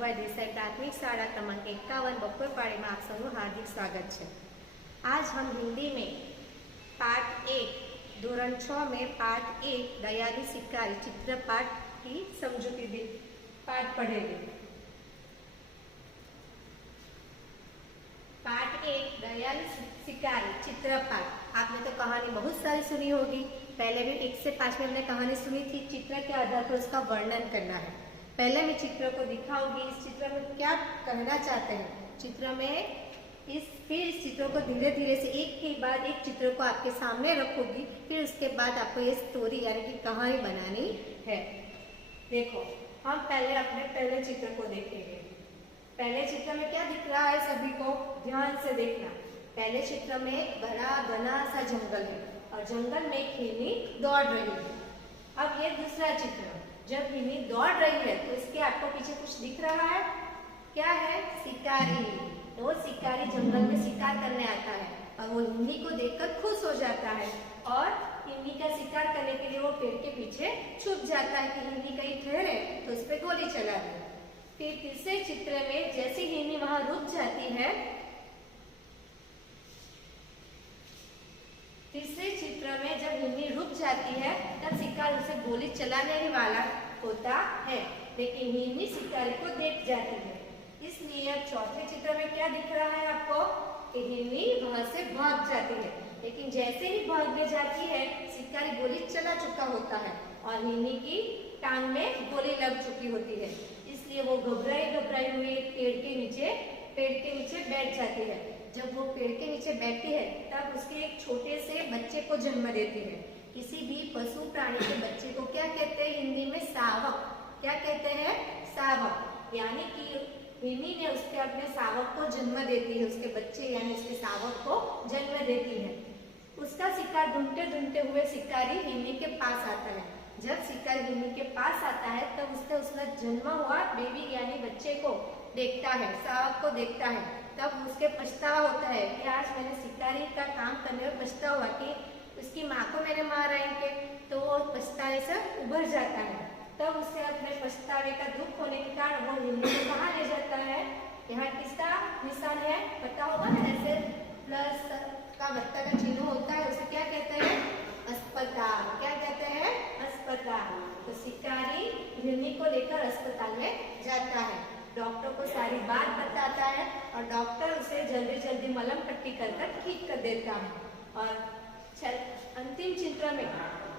મધુભાઈ દેસાઈ प्राथमिक शाला क्रमांक 51 बपोरपाड़ी में आप सबનું हार्दिक स्वागत है। आज हम हिंदी में पाठ 1 धोरण 6 में पाठ 1 दयालु शिकारी चित्र पाठ की समझूती भी पाठ पढ़ेंगे। पाठ 1 दयालु शिकारी चित्र पाठ। आपने तो कहानी बहुत सारी सुनी होगी, पहले भी 1 से 5 में हमने कहानी सुनी थी। चित्र के आधार पर उसका वर्णन करना है। पहले मैं चित्र को दिखाऊंगी, इस चित्र में क्या कहना चाहते हैं चित्र में, फिर इस चित्रों को धीरे धीरे से एक के बाद एक चित्र को आपके सामने रखूंगी, फिर उसके बाद आपको ये स्टोरी यानी कि कहानी बनानी है। देखो, हम पहले अपने पहले चित्र को देखेंगे। पहले चित्र में क्या दिख रहा है सभी को, ध्यान से देखना। पहले चित्र में बड़ा घना सा जंगल है और जंगल में एक हिरनी दौड़ रही है। अब ये दूसरा चित्र, जब हिरनी दौड़ रही है तो इसके आपको पीछे कुछ दिख रहा है, क्या है, शिकारी। तो शिकारी जंगल में शिकार करने आता है और वो हिरनी को देखकर खुश हो जाता है और हिरनी का शिकार करने के लिए वो पेड़ के पीछे छुप जाता है कि हिरनी कहीं ठहरे तो उस पर गोली चला दे। फिर तीसरे चित्र में जैसे हिरनी वहां रुक जाती है, तीसरे चित्र में जब हिरनी रुक जाती है तब शिकारी उसे गोली चलाने ही वाला होता है, लेकिन हिरनी शिकारी को देख जाती है। इसलिए अब चौथे चित्र में क्या दिख रहा है आपको कि हिरनी वहां से भाग जाती है, लेकिन जैसे ही भागने जाती है शिकारी गोली चला चुका होता है और हिरनी की टांग में गोली लग चुकी होती है। इसलिए वो घबराई हुई पेड़ के नीचे बैठ जाती है। जब वो पेड़ के नीचे बैठती है तब उसके एक छोटे से बच्चे को जन्म देती है। किसी भी पशु प्राणी के बच्चे को क्या कहते हैं हिंदी में, शावक। क्या कहते हैं, शावक। यानी कि हिरनी ने उसके अपने शावक को जन्म देती है, उसके बच्चे यानी उसके शावक को जन्म देती है। उसका शिकार ढूंढते हुए शिकारी हिरनी के पास आता है। जब शिकारी हिरनी के पास आता है तब उसका जन्म हुआ बेबी यानी बच्चे को देखता है, शावक को देखता है। तब उसके पछतावा होता है कि आज मैंने शिकारी का काम करने में पछतावा हुआ कि उसकी माँ को मैंने मारा है, तो वो पछतावे से उभर जाता है। तब उसे अपने पछतावे का दुख होने के कारण वो हिरनी को कहाँ ले जाता है, यहाँ किसका निशान है पता होगा ना, ऐसे प्लस का वत्ता का चिन्ह होता है, उसे क्या कहते हैं, अस्पताल। क्या कहते हैं, अस्पताल। तो शिकारी हिरनी को लेकर अस्पताल में जाता है, डॉक्टर को सारी बात बताता है और डॉक्टर उसे जल्दी मलहम पट्टी कर ठीक कर देता है। और अंतिम चित्र में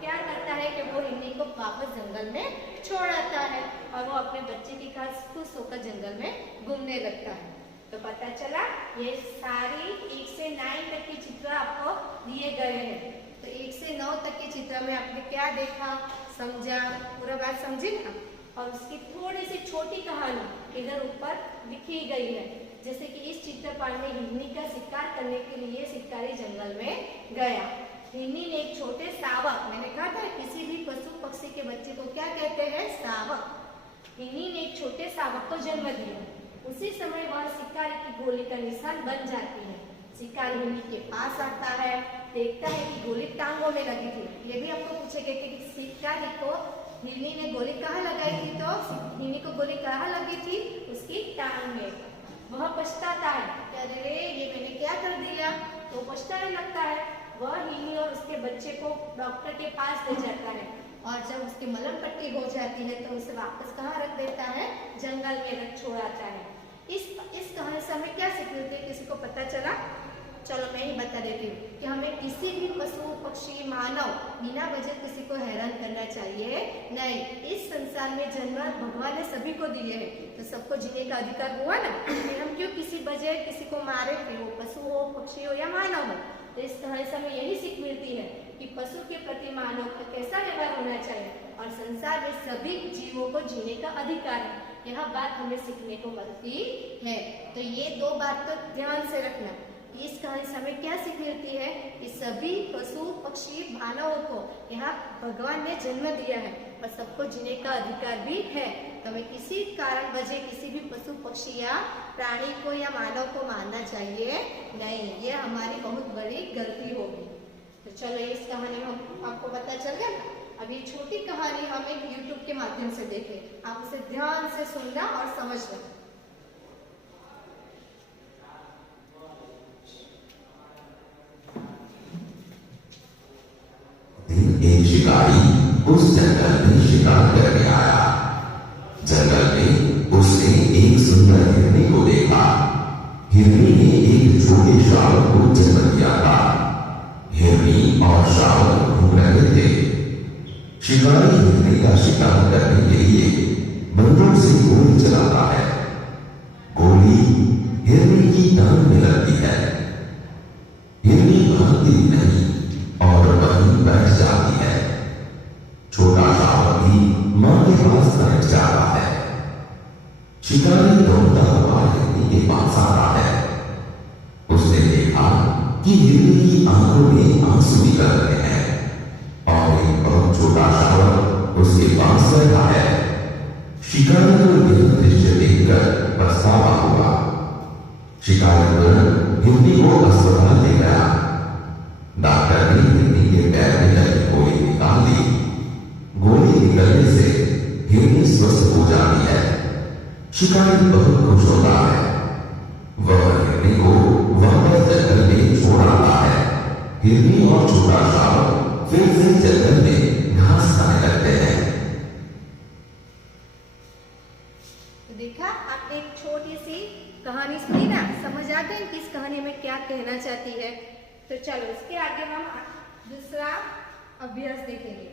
क्या करता है कि वो हिरनी को वापस जंगल में छोड़ आता है और वो अपने बच्चे की खास खुश होकर जंगल में घूमने लगता है। तो पता चला ये सारी 1 से 9 तक के चित्र आपको दिए गए हैं। तो 1 से 9 तक के चित्र में आपने क्या देखा, समझा, पूरा बात समझी ना। और उसकी थोड़ी सी छोटी कहानी इधर ऊपर लिखी गई है। जैसे कि इस चित्रपाल में हिरनी का शिकार करने के लिए शिकारी जंगल में गया। हिरनी ने एक छोटे शावक, मैंने कहा था किसी भी पशु पक्षी के बच्चे को क्या कहते हैं, शावक। हिरनी ने एक छोटे शावक को जन्म दिया। उसी समय वह शिकारी की गोली का निशान बन जाती है। शिकारी हिरनी के पास आता है, देखता है कि गोली टांगों में लगी थी। ये भी आपको पूछेगा कि शिकारी को हिरनी ने गोली कहाँ लगाई थी, तो हिरनी को गोली कहाँ लगी थी, उसकी टांग में। वह पछताता है कि अरे ये मैंने क्या कर दिया, तो पछताने लगता है। वह हिरनी और उसके बच्चे को डॉक्टर के पास ले जाता है और जब उसकी मलहम पट्टी हो जाती है तो उसे वापस कहाँ रख देता है, जंगल में रख छोड़ाता है। इस कहानी से हमें क्या सीख मिलती है, किसी को पता चला? चलो मैं ही बता देती हूँ कि हमें किसी भी पशु पक्षी मानव बिना वजह किसी को हैरान करना चाहिए नहीं। इस संसार में जन्म भगवान ने सभी को दिए हैं, तो सबको जीने का अधिकार हुआ ना। फिर हम क्यों किसी वजह किसी को मारे, फिर वो पशु हो, पक्षी हो या मानव हो। तो इस कहानी से हमें यही सीख मिलती है कि पशु के प्रति मानव का कैसा व्यवहार होना चाहिए और संसार में सभी जीवों को जीने का अधिकार है। यह बात हमें सीखने को मिलती है। तो ये 2 बात तो ध्यान से रखना। इस कहानी से हमें क्या सीख मिलती है कि सभी पशु पक्षी मानवों को यहाँ भगवान ने जन्म दिया है और सबको जीने का अधिकार भी है। तो हमें किसी कारण वजह किसी भी पशु पक्षी या प्राणी को या मानव को मारना चाहिए नहीं, ये हमारी बहुत बड़ी गलती होगी। तो चलो इस कहानी में आपको पता चल गया ना। अब ये छोटी कहानी हम एक YouTube के माध्यम से देखें, आप उसे ध्यान से सुनना और समझना। एक शिकारी उस जंगल में शिकार करने आया। जंगल में उसने एक सुंदर हिरनी को देखा। हिरनी ने एक छोटे शावक को जन्म दिया था। हिरनी और शावक घूम रहे थे। शिकारी हिरनी का शिकार करने के लिए बंदूक से गोली चलाता है। गोली हिरनी की टांग में लगती है। हिरनी भागती नहीं और वहीं बैठ जाती है। छोटा शावक भी मां के पास बैठ जाता है। शिकारी दौड़ता हुआ हिरनी के पास आता है। उसने देखा कि हिरनी की आंखों में आंसू निकल रहे हैं और एक बहुत छोटा शावक उसके पास बैठा है। शिकारी को यह दृश्य देखकर पछतावा हुआ। शिकारी तुरंत हिरनी को अस्पताल ले गया। डॉक्टर ने हिरनी के पैर में लगी गोली निकाल दी। गोली निकलने से हिरनी स्वस्थ हो जाती है। शिकारी बहुत खुश होता है। वह हिरनी को वापस जंगल में छोड़ आता है। हिरनी और छोटा शावक फिर से जंगल में घास खाने लगते हैं। तो देखा, आपने एक छोटी सी कहानी सुनी ना, समझ आ गई कि इस कहानी में क्या कहना चाहती है। तो चलो इसके आगे हम दूसरा अभ्यास देखेंगे।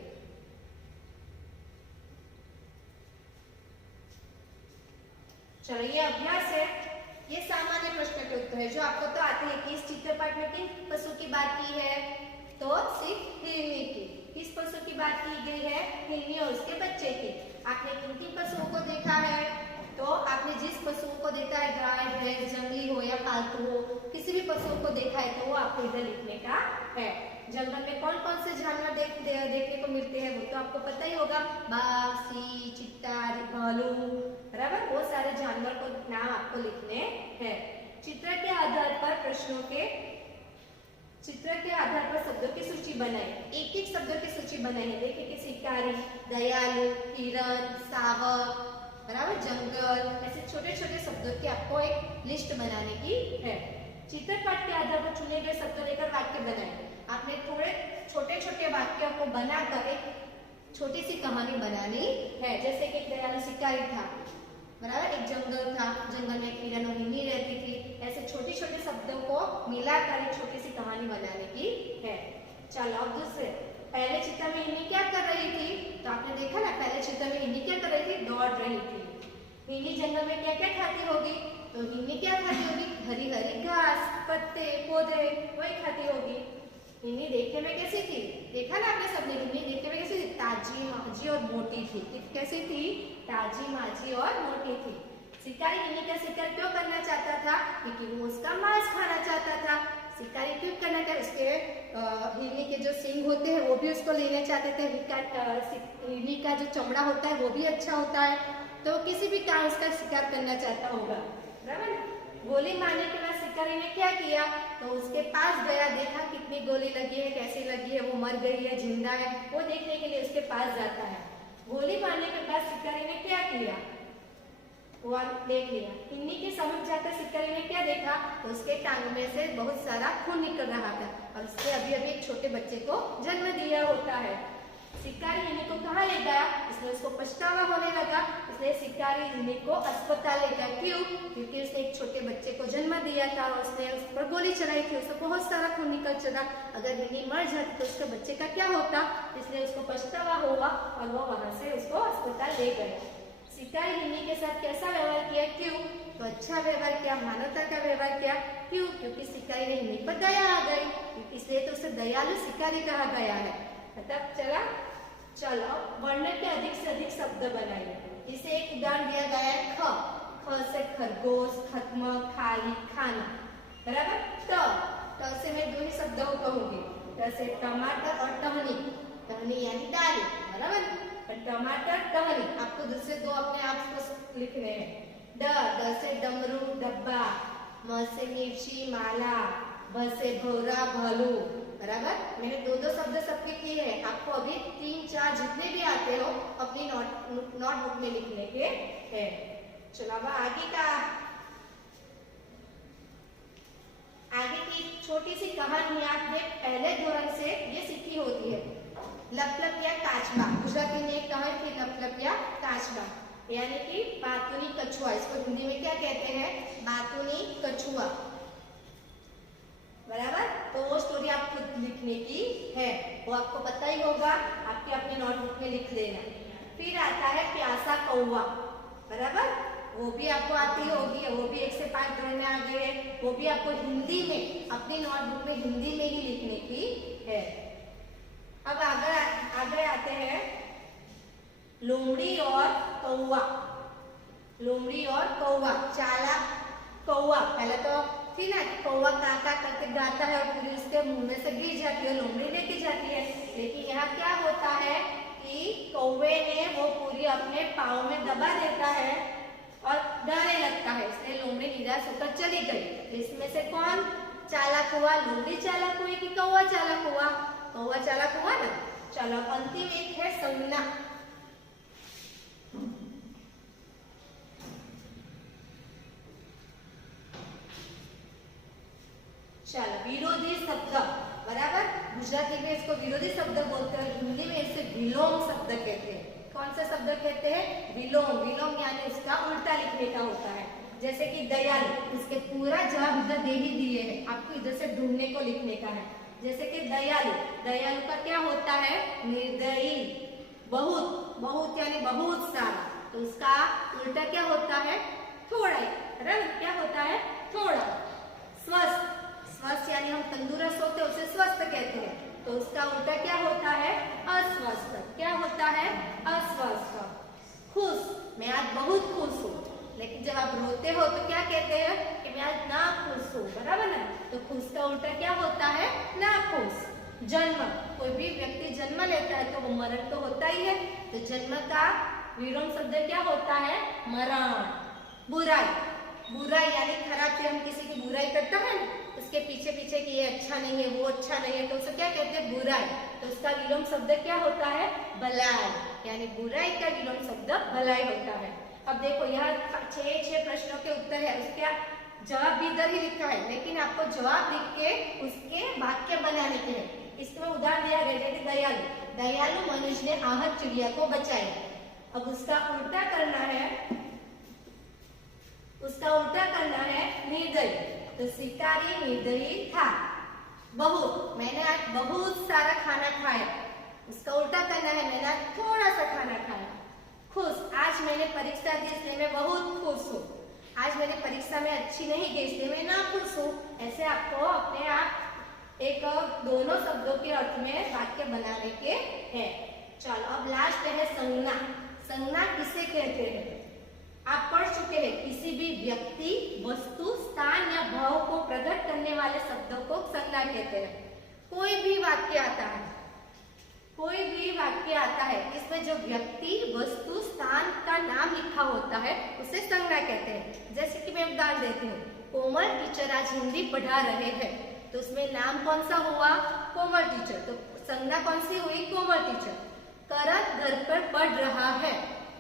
चलो ये अभ्यास है, ये सामान्य प्रश्न के उत्तर है जो आपको तो आते हैं कि इस चित्रपट में किन पशु की बात की है, तो सिर्फ हिरनी की। किस पशु की बात की गई है? हिरनी और उसके बच्चे की। आपने किन पशुओं को देखा है? तो आपने जिस पशुओं को देखा है, गाय भैंस जंगली हो या पालतू हो, किसी भी पशुओं को देखा है तो वो आपको इधर लिखने का है। जंगल में कौन कौन से जानवर देखने को मिलते हैं वो तो आपको पता ही होगा, बाघ, सिंह, चीता, भालू, बराबर। वो सारे जानवर को नाम आपको लिखने हैं। चित्र के आधार पर शब्दों की सूची बनाए। एक एक शब्दों की सूची बनाई है। देखिए कि शिकारी, दयालु, हिरण, शावक, बराबर, जंगल, ऐसे छोटे छोटे शब्दों की आपको एक लिस्ट बनाने की है। चित्रपट के आधार पर चुने गए शब्द लेकर वाक्य बनाए। आपने थोड़े छोटे छोटे वाक्यों को बनाकर एक छोटी सी कहानी बनानी है। जैसे कि एक दयालु शिकारी था, बराबर, एक जंगल था, जंगल में एक हिरण और हिरनी रहती थी। ऐसे छोटे छोटे शब्दों को मिलाकर एक छोटी सी कहानी बनाने की है। चलो अब दूसरे, पहले चित्र में हिरनी क्या कर रही थी? तो आपने देखा ना, पहले चित्र में हिरनी क्या कर रही थी? दौड़ रही थी। हिरनी जंगल में क्या क्या खाती होगी? तो हिरनी क्या खाती होगी? हरी हरी घास, पत्ते, पौधे, वही खाती होगी। हिरनी देखने में कैसी थी? देखा ना आपने सबने, हिरनी देखने में कैसी थी? ताजी, माजी और मोटी थी। कैसी थी? ताजी, माजी और मोटी थी। शिकारी हिरनी का शिकार क्यों करना चाहता था? क्योंकि वो उसका मांस खाना चाहता था। शिकारी क्यों करना चाहता? उसके हिरनी के जो सींग होते हैं वो भी उसको लेना चाहते थे। हिरनी का जो चमड़ा होता है वो भी अच्छा होता है, तो किसी भी कारण उसका शिकार करना चाहता होगा, बराबर। गोली मारने के बाद शिकारी ने क्या किया? तो उसके पास गया, देखा कितनी गोली लगी है, कैसी लगी है, वो मर गई है, जिंदा है, वो देखने के लिए उसके पास जाता है। गोली मारने के बाद शिकारी ने क्या किया? वो देख लिया। हिरनी के समीप जाकर शिकारी ने क्या देखा? तो उसके टांग में से बहुत सारा खून निकल रहा था और उसके अभी अभी एक छोटे बच्चे को जन्म दिया होता है। शिकारी हिरनी को कहाँ ले गया? इसलिए उसको पछतावा होने लगा, इसलिए शिकारी हिरनी को अस्पताल ले गया। क्यों? क्योंकि उसने एक छोटे बच्चे को जन्म दिया था और उसने उस पर गोली चलाई थी, उसको बहुत सारा खून निकल चला। अगर हिरनी मर जाती तो उसके बच्चे का क्या होता? इसलिए उसको पछतावा हुआ और वो वहां से उसको अस्पताल ले गया। शिकारी हिरनी के साथ कैसा व्यवहार किया? क्यों? तो अच्छा व्यवहार किया, मानवता का व्यवहार किया। क्यों? क्योंकि शिकारी ने हिरनी पर दया आ गई, इसलिए तो उसे दयालु शिकारी कहा गया है। मतलब चलो वर्णन के अधिक से अधिक शब्द बनाइए। इसे एक उदाहरण दिया गया है, ख से खरगोश, खत्म, खाली, खाना, बराबर। त से मैं दो ही शब्दों को कहूंगी, त से टमाटर और टहनी, टहनी यानी डाली, बराबर। टमाटर, टहनी, आपको दूसरे दो अपने आप को लिखने हैं। ड से डमरू, डब्बा, म से मिर्ची, माला, भ से भौरा, भलू, बराबर। मैंने दो दो शब्द सबके किए हैं, आपको अभी 3-4 जितने भी आते हो अपनी नोटबुक में लिखने के हैं। चलो अब आगे की छोटी सी कहानी आपने पहले धोरण से ये सीखी होती है। लपलपिया काचबा, गुजराती में एक कहावत थी लपलपिया काचबा, यानी कि बातूनी कछुआ। इसको हिंदी में क्या कहते हैं? बातूनी कछुआ, बराबर। तो वो स्टोरी आप खुद लिखने की है, वो आपको पता ही होगा, आपके अपने नोटबुक में लिख देना। फिर आता है प्यासा कौवा, बराबर, वो भी आपको आती होगी, वो भी 1 से 5 धोरण में आ गए हैं। वो भी आपको हिंदी में अपनी नोटबुक में हिंदी में ही लिखने की है। अब आगे आते हैं लोमड़ी और कौवा। लोमड़ी और कौवा, चालाक कौवा। पहले तो थी ना कौवा काका करके गाता है और पूरी उसके मुंह में से गिर जाती है, लोमड़ी लेके जाती है। लेकिन यहाँ क्या होता है कि कौवे ने वो पूरी अपने पाँव में दबा देता है और डरने लगता है, इसलिए लोमड़ी निराश होकर चली गई। इसमें से कौन चालाक हुआ? लोमड़ी चालाक हुई कि कौवा चालाक हुआ? कौवा चालाक हुआ ना। चलो अंतिम एक है संज्ञा। चलो विरोधी शब्द, बराबर। गुजराती में इसको विरोधी शब्द बोलते हैं, हिंदी में इसे विलोम शब्द कहते हैं। कौन सा शब्द कहते हैं? विलोम। विलोम यानी इसका उल्टा लिखने का होता है। जैसे कि दयालु, इसके पूरा जवाब इधर दे ही दिए हैं, आपको इधर से ढूंढने को लिखने का है। जैसे कि दयालु, दयालु का क्या होता है? निर्दयी। बहुत, बहुत यानी बहुत सारा, तो उसका उल्टा क्या होता है? थोड़ा, बराबर। क्या होता है? थोड़ा। स्वस्थ, स्वस्थ यानी हम तंदुरुस्त होते हैं उसे स्वस्थ कहते हैं, तो उसका उल्टा क्या होता है? अस्वस्थ। क्या होता है? अस्वस्थ। खुश, मैं आज बहुत खुश हूँ। लेकिन जब आप रोते हो तो क्या कहते हैं कि मैं आज ना खुश हूँ, बराबर ना। तो खुश का उल्टा क्या होता है? ना खुश। जन्म, कोई भी व्यक्ति जन्म लेता है तो वो मरण तो होता ही है, तो जन्म का विलोम शब्द क्या होता है? मरण। बुराई, बुराई यानी खराब से हम किसी की बुराई करते हैं, उसके पीछे पीछे कि ये अच्छा नहीं है, वो अच्छा नहीं है, तो उसे क्या कहते हैं? बुराई। तो उसका विलोम शब्द क्या होता है? भलाई, यानी बुराई का विलोम शब्द भलाई होता है। अब देखो यहाँ 6 प्रश्नों के उत्तर है, उसका जवाब भी इधर ही लिखा है, लेकिन आपको जवाब लिख के उसके वाक्य बनाने के हैं। इसमें उदाहरण दिया गया है, दयालु, दयालु मनुष्य ने आहत चिड़िया को बचाया। अब उसका उल्टा करना है, उसका उल्टा करना है निर्दयी, तो शिकारी निर्दयी था। बहुत, मैंने आज बहुत सारा खाना खाया, उसका उल्टा करना है मैंने आज थोड़ा सा खाना खाया। खुश, आज मैंने परीक्षा दी इसलिए मैं बहुत खुश हूँ। आज मैंने परीक्षा में अच्छी नहीं गई इसलिए मैं ना खुश हूँ। ऐसे आपको अपने आप एक दोनों शब्दों के अर्थ में वाक्य बनाने के हैं। चलो अब लास्ट है संज्ञा। संज्ञा किसे कहते हैं? आप पढ़ चुके हैं, किसी भी व्यक्ति, वस्तु, स्थान या भाव को प्रकट करने वाले शब्दों को संज्ञा कहते हैं। कोई भी वाक्य आता है, कोई भी वाक्य आता है, इसमें जो व्यक्ति, वस्तु, स्थान का नाम लिखा होता है उसे संज्ञा कहते हैं। जैसे कि मैं उदाहरण देती हूँ, कोमल टीचर आज हिंदी पढ़ा रहे हैं, तो उसमें नाम कौन सा हुआ? कोमल टीचर, तो संज्ञा कौन सी हुई? कोमल टीचर। करण घर पर पढ़ रहा है,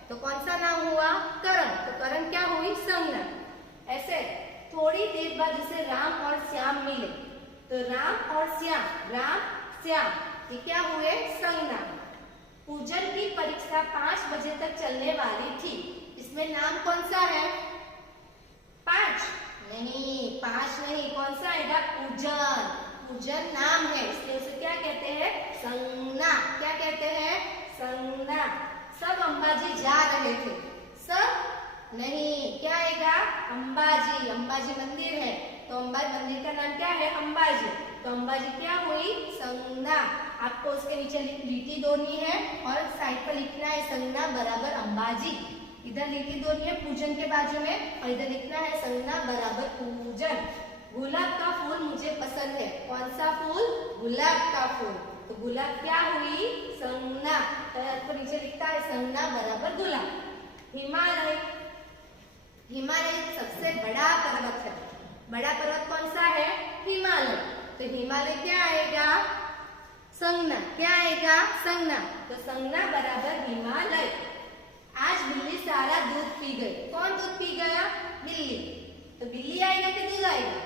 तो कौन सा नाम हुआ? करण, तो करण क्या हुई? संज्ञा। ऐसे थोड़ी देर बाद उसे राम और श्याम मिले, तो राम और श्याम, राम श्याम, ये क्या हुए? संज्ञा। पूजन की परीक्षा 5 बजे तक चलने वाली थी, इसमें नाम कौन सा है? 5 नहीं, 5 नहीं, कौन सा आएगा? पूजन। पूजन नाम है, इसलिए उसे क्या कहते हैं? संज्ञा। क्या कहते हैं? संज्ञा। सब अंबाजी जा रहे थे, सब नहीं, क्या आएगा? अंबाजी। अंबाजी मंदिर है, तो अंबाजी मंदिर का नाम क्या है? अंबाजी, तो अंबाजी क्या हुई? संज्ञा। आपको उसके नीचे लिखी दोनी है और साइड पर लिखना है संज्ञा बराबर अंबाजी। इधर लिखी दोनी है पूजन के बाजू में और इधर लिखना है संज्ञा बराबर पूजन। गुलाब का फूल मुझे पसंद है, कौन सा फूल? गुलाब का फूल, तो गुलाब क्या हुई? संज्ञा, तो आपको नीचे लिखता है संज्ञा बराबर गुलाब। हिमालय, हिमालय सबसे बड़ा पर्वत है, बड़ा पर्वत कौन सा है? हिमालय, तो हिमालय क्या आएगा? संज्ञा। क्या आएगा? संज्ञा। तो संज्ञा बराबर हिमालय। आज बिल्ली सारा दूध पी गई। कौन दूध पी गया? बिल्ली। तो बिल्ली आएगा कि दूध आएगा?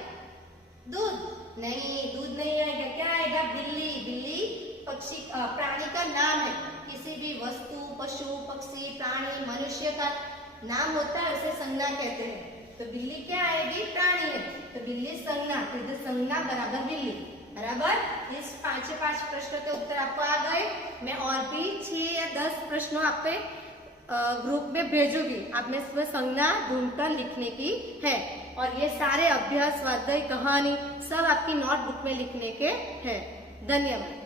दूध नहीं, दूध नहीं आएगा। क्या आएगा? बिल्ली। बिल्ली पक्षी प्राणी का नाम है। किसी भी वस्तु, पशु, पक्षी, प्राणी, मनुष्य का नाम होता है, उसे संज्ञा कहते हैं। तो बिल्ली क्या आएगी? प्राणी है, तो बिल्ली संज्ञा। तो संज्ञा बराबर बिल्ली। बराबर। इस 5 प्रश्नों के उत्तर आपको आ गए। मैं और भी 6 या 10 प्रश्नों आप पे ग्रुप में भेजूंगी। आपने इसमें संज्ञा ढूंढकर लिखने की है, और ये सारे अभ्यास, स्वाध्याय, कहानी सब आपकी नोटबुक में लिखने के हैं। धन्यवाद।